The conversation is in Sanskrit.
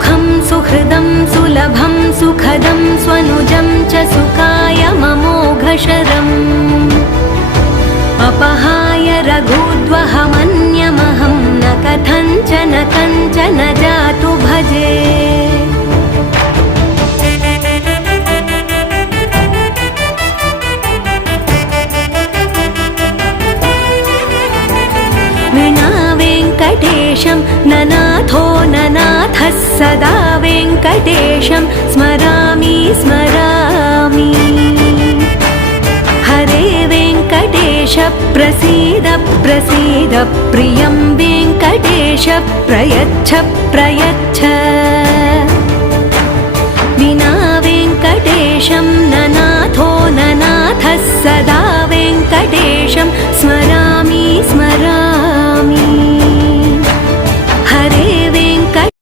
सुखं सुहृदं सुलभं सुखदं स्वनुजं च सुखाय ममोघशरम् अपहाय रघुद्वहमन्यमहं न कथञ्चन कञ्चन जातु भजे। विना वेङ्कटेशं ननाथो ननाथः सदा वेङ्कटेशं स्मरामि स्मरामि। हरे वेङ्कटेश प्रसीद प्रसीद प्रियं वेङ्कटेश प्रयच्छ प्रयच्छ।